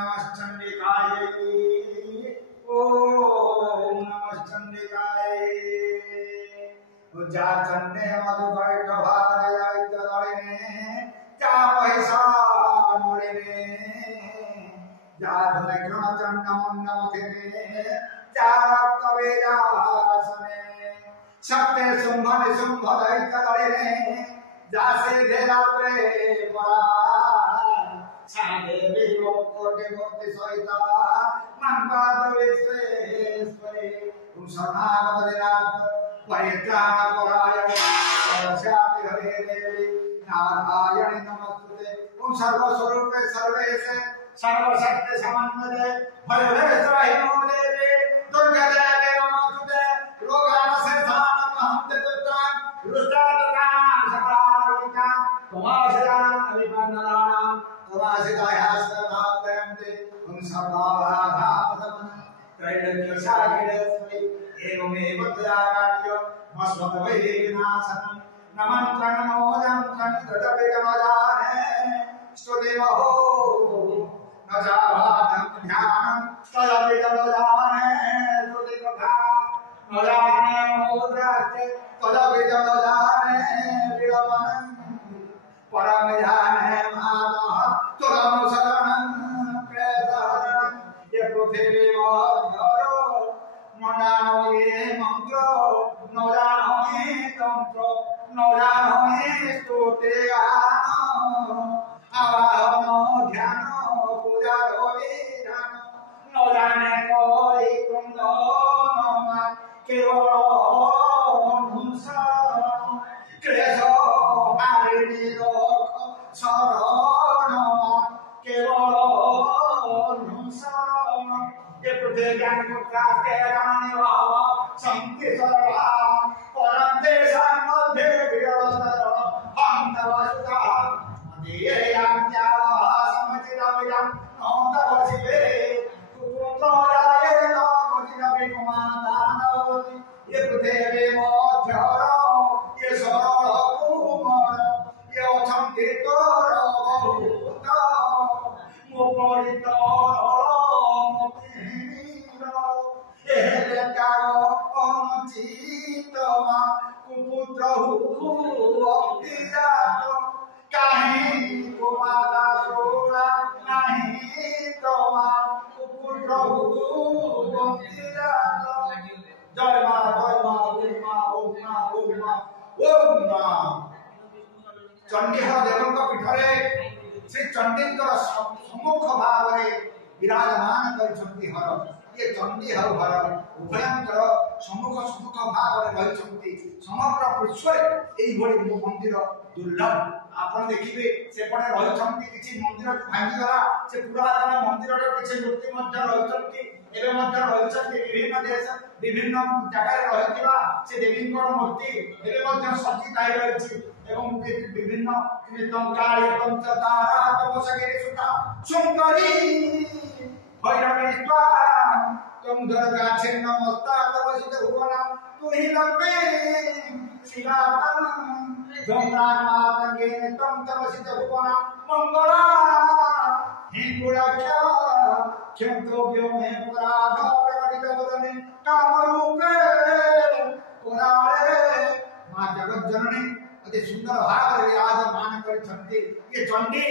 नमश्चंडिकाय ओम नमश्चंडिकाय जा चंडे मधु बैठ भारे तड़ने जा पैसा मुड़ने जा धन चंड मंडम थे जा रक्त वेदासने सत्य शुंभ निशुंभ दैत तड़ने जा से दे रात्रे बड़ा साधे विलो कोटे कोटे सोईता मंगपाद विश्वेश्वरे तुम शरणागत दिनाथ परित्राण परायण सर्वस्यापि हरे देवी नारायण नमस्ते तुम सर्वस्वरूप सर्वेश सर्वशक्ति समन्विते भयभीतरहिनो देवी दुर्गे देवी नमस्ते रोगानशेषान् हन्ते तुत्रान् रुष्टादकान् सकलार्पितान् त्वमाश्रयान् अभिवन्दनानां त्वमाश्रितायास्तदाप्यन्ते तुम सर्वाभाधापदमन् त्रैलोक्यसागिरेश्वरि एवमेव त्वया कार्यं मस्वद्वैविनाशनं नमन्त्रं नमोदन्त्रं कृतविदमजाने स्तुतिमहो न जावानं ध्यानं तदविदमजाने स्तुतिकथा न जाने मोद्रास्ते तदविदमजाने विलपनं परमजाने मानः त्वमनुसरणं प्रेतहरणं ये पृथिवी मध्यरो न जानो ये मंत्र न जानो ये तंत्र न जानो ये स्तुति आवाहन ध्यान पूजा विधान न जाने कोई कुंड न केवल क्लेश हारिणी रोख शरण केवल ये पृथ्वी ज्ञान मुद्रा के रानी वावा संति सरला परंते मध्य विरल हम तवसुता मदिये याज्ञा समचित विदं नोद वसिवे कुपुत्र राये नो कुचित विकुमादानवति ये पृथ्वी मध्यर ये सरल कुमर ये अछंति तोर बहुत मुपरित कुपुत्र कहीं कुमारा सोरा नहीं तोमा कुपुत्र जय मां ओम मां ओम मां चंडीहर देवों पीठरे श्री चंडीकर सम्मुख भाव विराजमान कर हर ये चंडीहर हर उभयंकर सम्मुख भाव रही समग्र विश्व में मंदिर दुर्लभ आपन देखिए सेपटे रही किसी मंदिर भांगीगला से पुरातन मंदिर किसी मूर्ति रही विभिन्न देश विभिन्न जगह रही देवी मूर्ति सज्जित रही विभिन्न टंकाड़ी पंचतारा तपसगिरी सुता सुंदरी भैरवी तुम दुर्गा छिन्न मस्ता तपसित भुवन तू ही लक्ष्मी शिवातम मातंगे तम तपसित भुवन मंगला हिंगुलक्ष्य क्षमतोभ्यो में पुराध प्रकटित वदने कामरूपे पुराणे मां जगत जननी अति सुंदर भाव विराजमान कर ये चंडी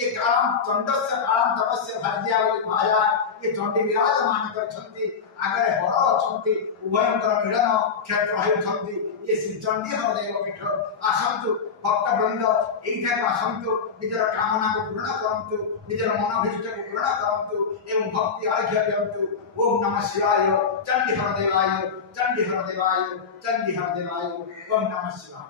ये कालम चंडस्य कालम तपस्य भाग्या भाया ये चंडी विराजमान कर आगे हर अच्छा उभयंकर मिलन क्षेत्र होती ये श्री चंडी हरदेव पीठ आसतु भक्तवृंद ये आसतु निजर कामना को पूर्ण करंतु निजर मनोभीष्ट को पूर्ण करंतु एवं भक्ति अर्घ्य दियंतु ओम नमः शिवाय चंडी हरदेवाय चंडी हरदेवाय चंडी हरदेवाय ओम नमः शिवाय।